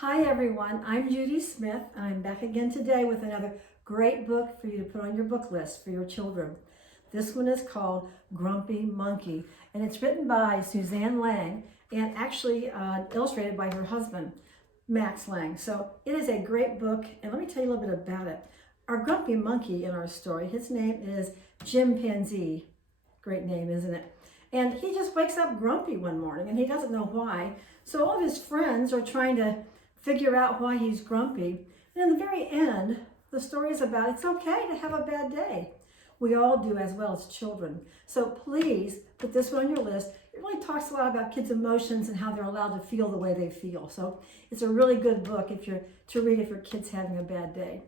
Hi everyone, I'm Judy Smith and I'm back again today with another great book for you to put on your book list for your children. This one is called Grumpy Monkey and it's written by Suzanne Lang and actually illustrated by her husband, Max Lang. So it is a great book and let me tell you a little bit about it. Our grumpy monkey in our story, his name is Chimpanzee. Great name, isn't it? And he just wakes up grumpy one morning and he doesn't know why. So all of his friends are trying to figure out why he's grumpy. And in the very end, the story is about it's okay to have a bad day. We all do as well as children. So please put this one on your list. It really talks a lot about kids' emotions and how they're allowed to feel the way they feel. So it's a really good book to read if your kid's having a bad day.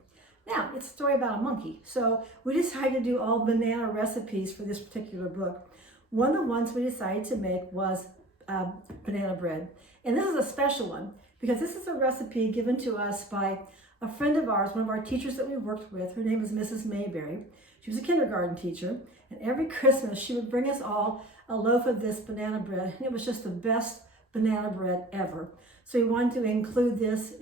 Now, it's a story about a monkey. So we decided to do all banana recipes for this particular book. One of the ones we decided to make was banana bread. And this is a special one because this is a recipe given to us by a friend of ours, one of our teachers that we worked with. Her name is Mrs. Mayberry. She was a kindergarten teacher. And every Christmas, she would bring us all a loaf of this banana bread. And it was just the best banana bread ever. So we wanted to include this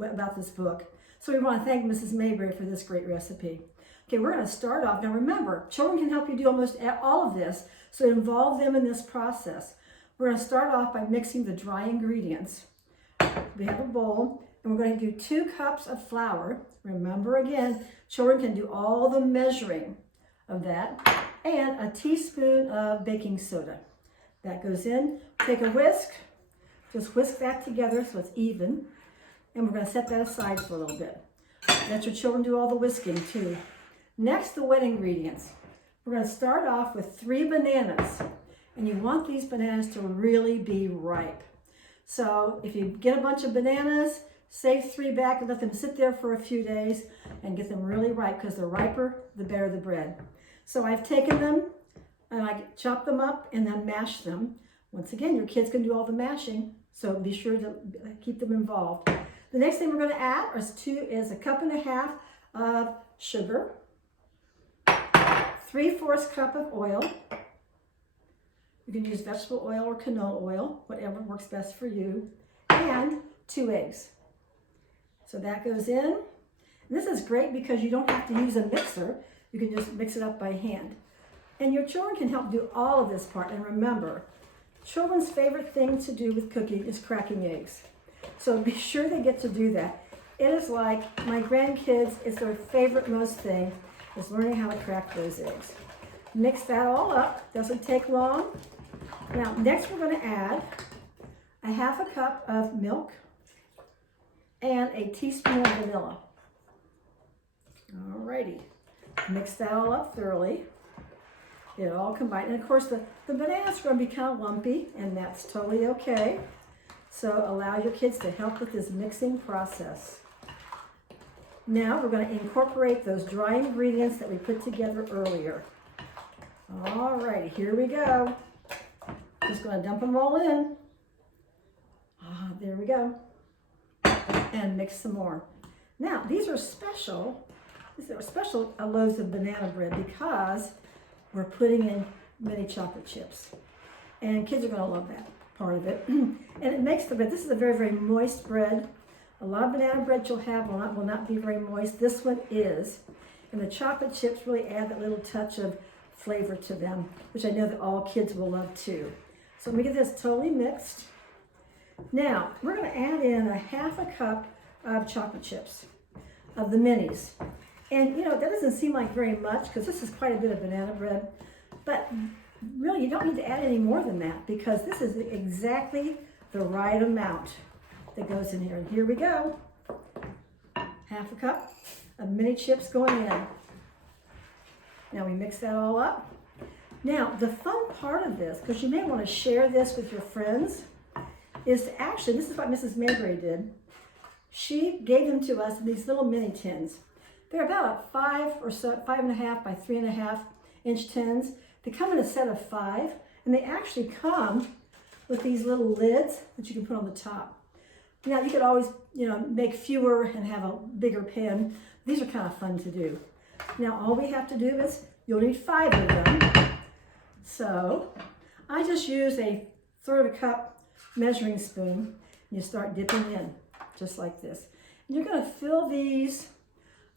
about this book. So we want to thank Mrs. Mayberry for this great recipe. Okay, we're going to start off. Now remember, children can help you do almost all of this, so involve them in this process. We're going to start off by mixing the dry ingredients. We have a bowl, and we're going to do 2 cups of flour. Remember again, children can do all the measuring of that, and a teaspoon of baking soda. That goes in. Take a whisk, just whisk that together so it's even, and we're going to set that aside for a little bit. Let your children do all the whisking too. Next, the wet ingredients. We're going to start off with 3 bananas, and you want these bananas to really be ripe. So if you get a bunch of bananas, save 3 back and let them sit there for a few days and get them really ripe, because the riper, the better the bread. So I've taken them and I chop them up and then mash them. Once again, your kids can do all the mashing, so be sure to keep them involved. The next thing we're going to add is a cup and a half of sugar, 3/4 cup of oil. You can use vegetable oil or canola oil, whatever works best for you, and 2 eggs. So that goes in. And this is great because you don't have to use a mixer. You can just mix it up by hand. And your children can help do all of this part. And remember, children's favorite thing to do with cooking is cracking eggs. So be sure they get to do that. It is like my grandkids, it's their favorite most thing, is learning how to crack those eggs. Mix that all up, doesn't take long. Now, next we're going to add a 1/2 cup of milk and a teaspoon of vanilla. Alrighty, mix that all up thoroughly. Get it all combined. And of course, the banana's going to be kind of lumpy, and that's totally okay. So allow your kids to help with this mixing process. Now we're going to incorporate those dry ingredients that we put together earlier. Alrighty, here we go. Just going to dump them all in. There we go. And mix some more. Now, these are special loaves of banana bread because we're putting in mini chocolate chips. And kids are going to love that part of it. And it makes the bread, this is a very, very moist bread. A lot of banana bread you'll have will not be very moist. This one is. And the chocolate chips really add that little touch of flavor to them, which I know that all kids will love too. So let me get this totally mixed. Now, we're going to add in a 1/2 cup of chocolate chips, of the minis. And you know, that doesn't seem like very much because this is quite a bit of banana bread, but really you don't need to add any more than that because this is exactly the right amount that goes in here. And here we go. 1/2 cup of mini chips going in. Now we mix that all up. Now, the fun part of this, because you may want to share this with your friends, is to actually, this is what Mrs. Mayberry did. She gave them to us in these little mini tins. They're about 5.5 by 3.5 inch tins. They come in a set of 5, and they actually come with these little lids that you can put on the top. Now, you could always, make fewer and have a bigger pan. These are kind of fun to do. Now, all we have to do is, you'll need 5 of them. So, I just use a 1/3 cup measuring spoon. You start dipping in. just like this. And you're going to fill these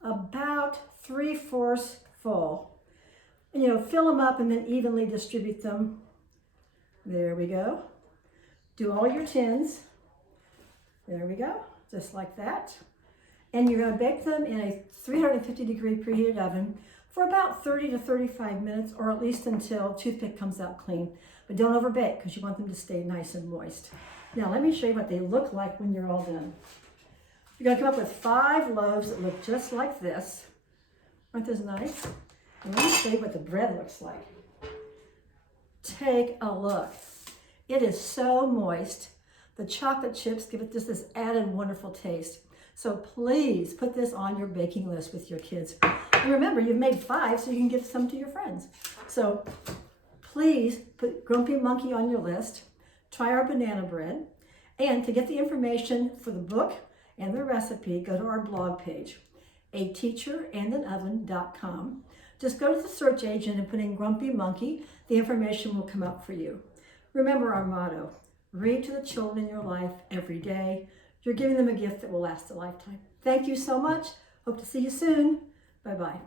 about 3/4 full. And fill them up and then evenly distribute them. There we go. Do all your tins. There we go, just like that. And you're going to bake them in a 350-degree preheated oven for about 30 to 35 minutes, or at least until toothpick comes out clean. But don't overbake because you want them to stay nice and moist. Now let me show you what they look like when you're all done. You're going to come up with 5 loaves that look just like this. Aren't those nice? And let me show you what the bread looks like. Take a look. It is so moist. The chocolate chips give it just this added wonderful taste. So please put this on your baking list with your kids. And remember, you've made 5 so you can give some to your friends. So please put Grumpy Monkey on your list. Try our banana bread. And to get the information for the book and the recipe, go to our blog page, ateacherandandoven.com. Just go to the search engine and put in Grumpy Monkey. The information will come up for you. Remember our motto, read to the children in your life every day. You're giving them a gift that will last a lifetime. Thank you so much. Hope to see you soon. Bye-bye.